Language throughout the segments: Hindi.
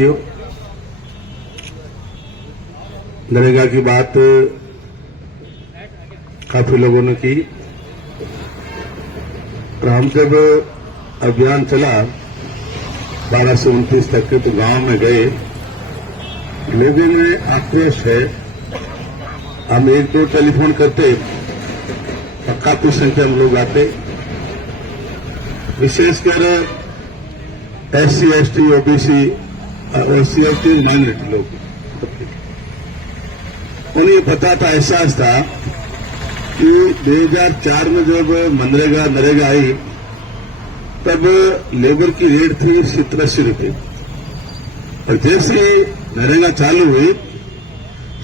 साथियों, नरेगा की बात काफी लोगों ने की। हम जब अभियान चला 12 से 29 तक के, तो गांव में गए, लोगों में आक्रोश है। हम एक दो टेलीफोन करते, काफी संख्या में लोग आते, विशेषकर SC, ST, OBC और CFT माइनॉरिटी लोग। उन्हें पता था, एहसास था कि 2004 में जब मनरेगा नरेगा आई, तब लेबर की रेट थी 70-80 रुपये, और जैसे नरेगा चालू हुई,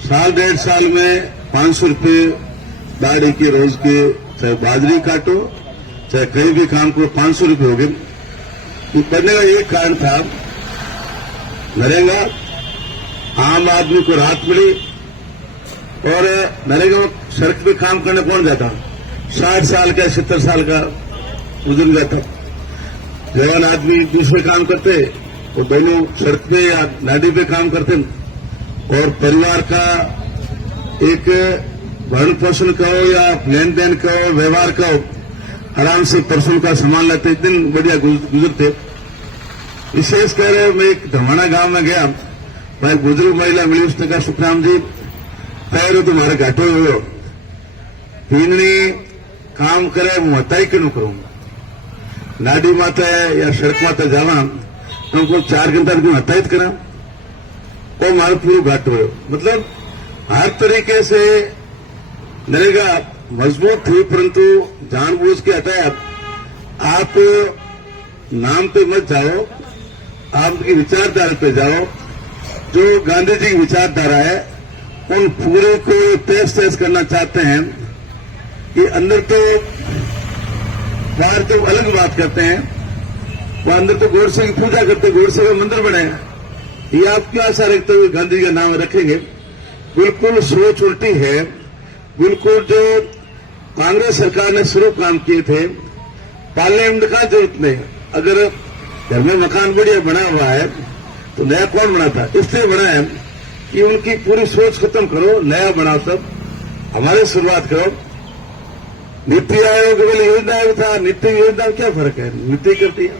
साल डेढ़ साल में 500 रुपये दाढ़ी के रोज के, चाहे बाजरी काटो चाहे कहीं भी काम करो, 500 रुपये हो गए। तो करने का एक कारण था, नरेगा आम आदमी को राहत मिली, और नरेगा में सड़क पे काम करने कौन जाता? 60 साल का 70 साल का बुजुर्ग जाता। जवान आदमी दूसरे काम करते, वो दोनों सड़क पे या नाडी पे काम करते, और परिवार का एक भरण पोषण का हो या लेन देन का हो, व्यवहार का हो, आराम से परसों का सामान लाते, एक दिन बढ़िया गुजरते। विशेषकर मैं एक धमाना गांव में गया, वहां एक बुजुर्ग महिला मिली, उसने कहा, सुखराम जी, पैर तुम्हारे घाटो हो, पीने काम करे, मैं हताई क्यों करूं? नाडी माता है या सड़क माता जावा, तुमको 4 घंटा क्यों हतायत करा? वो मारे पूरा घाटो हो। मतलब हर तरीके से नरेगा मजबूत थी, परंतु जानबूझ के हटाया। आप नाम पे मत जाओ, आपकी विचारधारा पे जाओ। जो गांधी जी की विचारधारा है, उन पूरे को तहस करना चाहते हैं कि अंदर तो, बाहर तो अलग बात करते हैं, वो अंदर तो गोडसे की पूजा करते, गोडसे का मंदिर बने। ये आप क्या आशा रखते हुए गांधी का नाम रखेंगे? बिल्कुल सोच उल्टी है। बिल्कुल जो कांग्रेस सरकार ने शुरू काम किए थे, पार्लियामेंट का जरूरत नहीं। अगर घर में मकान बढ़िया बना हुआ है तो नया कौन बनाता? इसलिए बना है कि उनकी पूरी सोच खत्म करो, नया बनाओ। सब हमारे शुरुआत करो। नीति आयोग वाली योजना आयोग था, नीति योजना में क्या फर्क है? नीति करती है,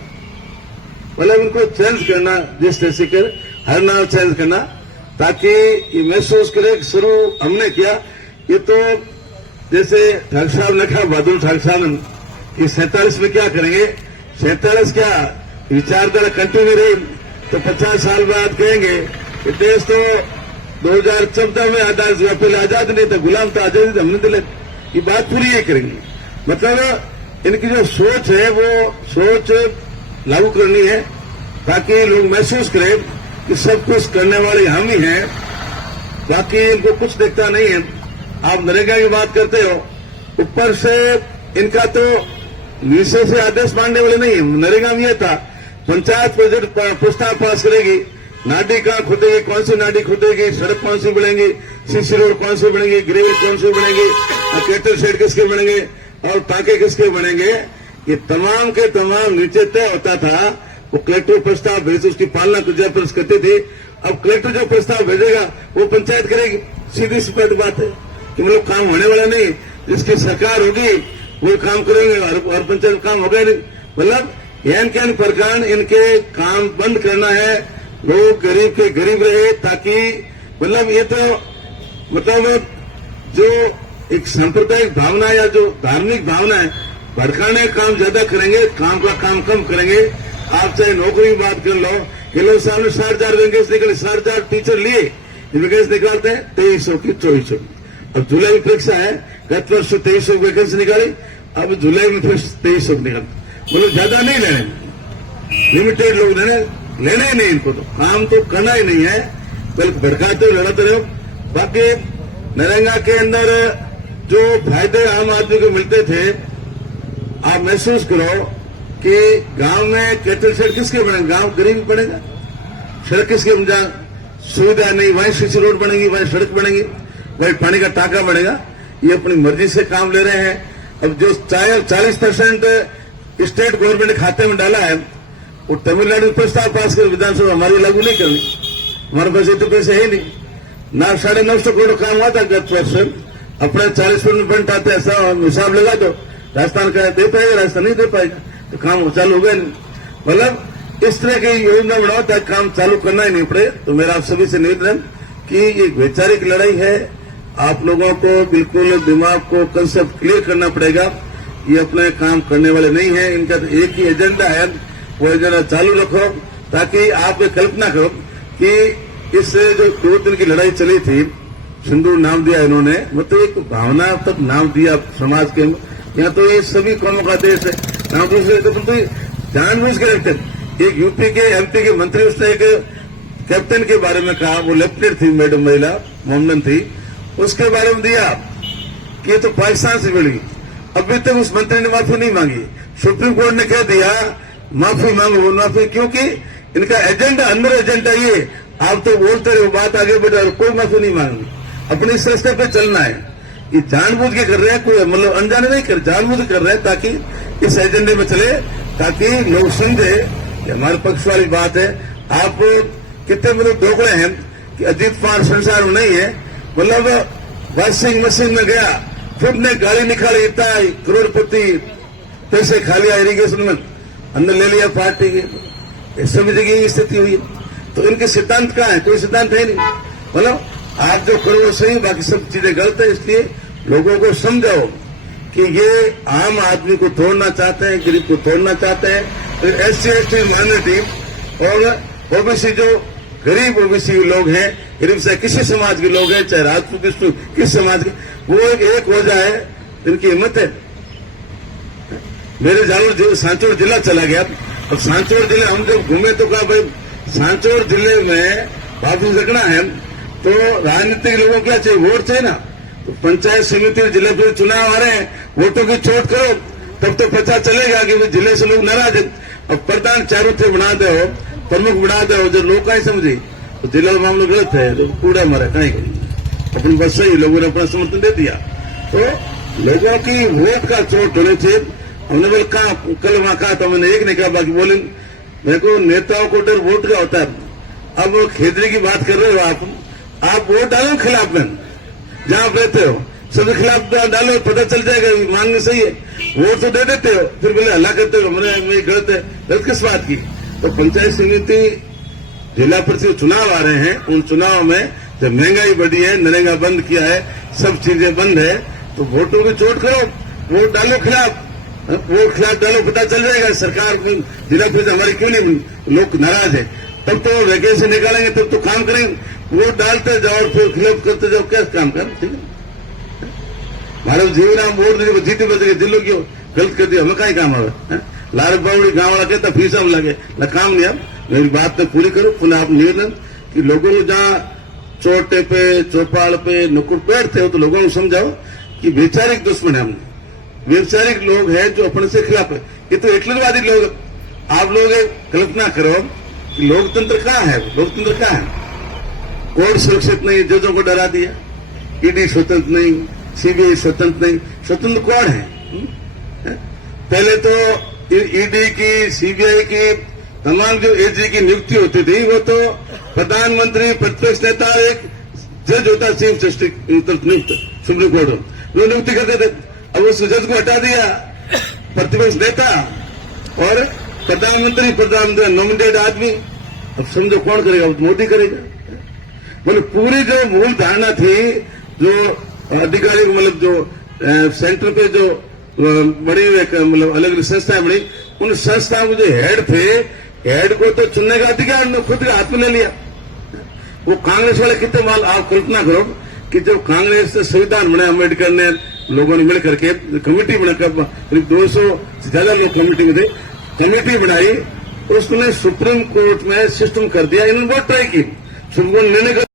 मतलब उनको चेंज करना, जिस तरह से कर हर नाम चेंज करना, ताकि ये महसूस करे कि शुरू हमने किया। ये तो जैसे ठाकुर साहब ने कहा, बहादुर ठाकुर साहब ने, कि 47 में क्या करेंगे? 47 क्या विचारधारा कंटिन्यू रही तो 50 साल बाद कहेंगे कि देश तो 2014 में आजाद हुआ, पहले आजाद नहीं था, गुलाम था, आजादी हमने दिले। ये बात पूरी ये करेंगे। मतलब इनकी जो सोच है, वो सोच लागू करनी है, ताकि लोग महसूस करें कि सब कुछ करने वाले हम ही हैं, बाकी इनको कुछ दिखता नहीं है। आप नरेगा की बात करते हो, ऊपर से इनका तो नीचे से आदेश मानने वाले नहीं है। नरेगा में यह था, पंचायत बजट प्रस्ताव पास करेगी, नाडी कहां खुदेगी, कौन सी नाडी खुदेगी, सड़क कौन सी बनेगी, सीसी रोड कौन सी बनेगी, ग्रेवल कौन सी बनेगी, कैटल शेड किसके बनेंगे, और टाके किसके बनेंगे, ये तमाम के तमाम नीचे तय होता था। वो कलेक्टर प्रस्ताव भेजे, उसकी पालना जिला परिषद करती थी। अब कलेक्टर जो प्रस्ताव भेजेगा वो पंचायत करेगी। सीधी सी बात है कि मतलब काम होने वाला नहीं, जिसकी सरकार होगी वो काम करेंगे, और पंचायत काम होगा नहीं। मतलब एन प्रकार इनके काम बंद करना है, लोग गरीब के गरीब रहे, ताकि मतलब ये तो मतलब जो एक सांप्रदायिक भावना या जो धार्मिक भावना है, भड़काने का काम ज्यादा करेंगे, काम का काम कम करेंगे। आप चाहे नौकरी की बात कर लो, किलो साल में 60,000 वैकेंसी निकले, 60,000 टीचर लिए, वैकेंसी निकालते हैं 2300 की 2400। अब जुलाई में परीक्षा है, गत वर्ष 2300 वैकेंसी निकाली, अब जुलाई में फिर 2300 निकालते। मतलब ज्यादा नहीं लेने, लिमिटेड लोग लेने ही नहीं, इनको तो काम तो करना ही नहीं है, कल भड़काते हो, लड़ाते रहो। बाकी नरेगा के अंदर जो फायदे आम आदमी को मिलते थे, आप महसूस करो कि गांव में कैटल शेड किसके बनेंगे? गांव गरीब बनेगा। सड़क किसके जहां सुविधा नहीं, वहीं सीसी रोड बनेगी, वहीं सड़क बनेगी, वहीं पानी का टाका बनेगा। ये अपनी मर्जी से काम ले रहे हैं। अब जो 40% स्टेट गवर्नमेंट ने खाते में डाला है, वो तमिलनाडु प्रस्ताव पास कर विधानसभा हमारी लागू नहीं करनी, हमारे पास इतने पैसे है नहीं ना। 950 करोड़ काम हुआ था गत वर्ष, अपने 40% आते ऐसा हिसाब लगा दो, राजस्थान का दे पाएगा, राजस्थान नहीं दे पाएगा, तो काम चालू हो गया नहीं। मतलब इस तरह की योजना बनाओ ताकि काम चालू करना ही नहीं पड़े। तो मेरा आप सभी से निवेदन कि ये वैचारिक लड़ाई है, आप लोगों को बिल्कुल दिमाग को कंसेप्ट क्लियर करना पड़ेगा। ये अपने काम करने वाले नहीं है, इनका तो एक ही एजेंडा है, वो एजेंडा चालू रखो ताकि आप ये कल्पना करो कि इस जो 2 दिन की लड़ाई चली थी, सिंदूर नाम दिया इन्होंने, मतलब एक भावना तक नाम दिया समाज के। यहाँ तो ये सभी कौमों का देश है, नाम दूसरे तो जानबूझ के रखते। एक यूपी के एमपी के मंत्री उसने एक कैप्टन के बारे में कहा, वो लेफ्टिनेंट थी मैडम, महिला मोमडन थी, उसके बारे में दिया कि ये तो पाकिस्तान से मिली। अभी तक उस मंत्री ने माफी नहीं मांगी। सुप्रीम कोर्ट ने कह दिया माफी मांगो, वो माफी, क्योंकि इनका एजेंडा, अंदर एजेंडा ये, आप तो बोलते रहे, बात आगे बढ़ा, कोई माफी नहीं मांगनी, अपनी रास्ते पे चलना है। ये जानबूझ के कर रहे हैं, कोई मतलब अनजाने नहीं कर, जानबूझ कर रहे हैं ताकि इस एजेंडे में चले, ताकि लोग समझे कि हमारे पक्ष वाली बात है। आप कितने मतलब दोगले हैं कि अजीत पवार संसार में नहीं है, मतलब वॉशिंग मशीन में गया, खुद ने गाड़ी निकाली, इतना करोड़पति पैसे खा लिया इरिगेशन में, अंदर ले लिया पार्टी के, सभी जगह स्थिति हुई। तो इनके सिद्धांत कहाँ है? कोई सिद्धांत है नहीं। मतलब आप जो करो वो सही, बाकी सब चीजें गलत है। इसलिए लोगों को समझाओ कि ये आम आदमी को तोड़ना चाहते हैं, गरीब को तोड़ना चाहते हैं। फिर SC/ST माइनॉरिटी और ओबीसी, जो गरीब ओबीसी लोग हैं, गरीब से किसी समाज के लोग हैं, चाहे राजपूत किस समाज के, वो एक हो जाए, इनकी हिम्मत है। मेरे जालौर सांचौर जिला चला गया। अब सांचौर जिले हम जब घूमे तो कहा भाई सांचौर जिले में वापस रखना है तो राजनीतिक लोगों को क्या चाहिए? वोट चाहिए ना। तो पंचायत समिति और जिला परिषद चुनाव आ रहे हैं, वोटों की चोट करो, तब तो पता चलेगा कि जिले से लोग नाराज है। अब प्रधान चारों थे बना दो, प्रमुख बना दो, जो लोग कहीं समझे तो जिला का मामला गलत है, तो कूड़ा मारा कहीं कहीं अपन बस सही, लोगों ने अपना समर्थन दे दिया। तो लोगों की वोट का चोट होने से हमने बोले कहा, कल वहां कहा था मैंने, एक ने कहा, बाकी बोले मेरे को नेताओं को डर वोट का होता है। अब वो खेतरी की बात कर रहे हो आप वोट डालो खिलाफ में, जहां आप रहते हो सबके खिलाफ डालो, पता चल जाएगा मांगने सही है, वोट तो दे देते हो, फिर बोले हल्ला करते हो मेरी गलत है। गलत किस बात की? तो पंचायत समिति जिला परिषद चुनाव आ रहे हैं, उन चुनाव में जब महंगाई बढ़ी है, नरेगा बंद किया है, सब चीजें बंद है, तो वोटों की चोट करो, वोट डालो खिलाफ, वोट खिलाफ डालो, पता चल जाएगा सरकार जिला परिषद हमारी क्यों नहीं, लोग नाराज है। तब तो वैकेंसी निकालेंगे, तब तो काम करेंगे। वोट डालते जाओ और फिर खिलाफ करते जाओ, क्या काम कर? ठीक है, हमारे जीवन हम वोट दे जीते बचे, जिलों क्यों गलत कर दिया, हमें कहीं काम होगा? लाल बावड़ी गांव वाला कहता फीसा में लगे न काम नहीं। अब मेरी बात तो पूरी करो, पुनः आप निवेदन कि लोगों को जहां चोटे पे, चौपाल पे, नुक्कड़ बैठते हो, तो लोगों को समझाओ कि वैचारिक दुश्मन है हमने, वैचारिक लोग हैं जो अपने से खिलाफ है। ये तो हिटलरवादी लोग, आप लोग कल्पना करो कि लोकतंत्र कहाँ है? लोकतंत्र कहाँ है? कोर्ट सुरक्षित नहीं, जजों को डरा दिया, ईडी स्वतंत्र नहीं, सीबीआई स्वतंत्र नहीं। स्वतंत्र कौन है? पहले तो ईडी की, सीबीआई की, तमाम जो एजी की नियुक्ति होती थी, वो तो प्रधानमंत्री, प्रतिपक्ष नेता, एक जज होता, चीफ जस्टिस नियुक्त सुप्रीम कोर्ट, वो नियुक्ति करते थे। अब उस जज को हटा दिया प्रतिपक्ष नेता और प्रधानमंत्री नॉमिनेटेड आदमी। अब समझो कौन करेगा? मोदी करेगा। मतलब पूरी जो मूल धारणा थी, जो अधिकारी को, मतलब जो सेंटर पे जो बड़ी मतलब अलग अलग संस्थाएं बड़ी, उन संस्थाओं के जो हेड थे, हेड को तो चुनने का अधिकार खुद के हाथ में ले लिया। वो कांग्रेस वाले कितने माल, आप कल्पना करो कि जब कांग्रेस से संविधान बनाया अम्बेडकर ने, लोगों ने मिल करके कमेटी बनाकर, करीब 200 से ज्यादा लोग कमेटी में थे, कमेटी बनाई और उसने सुप्रीम कोर्ट में सिस्टम कर दिया। इन्होंने बहुत ट्राई की, सुप्रीम कोर्ट निर्णय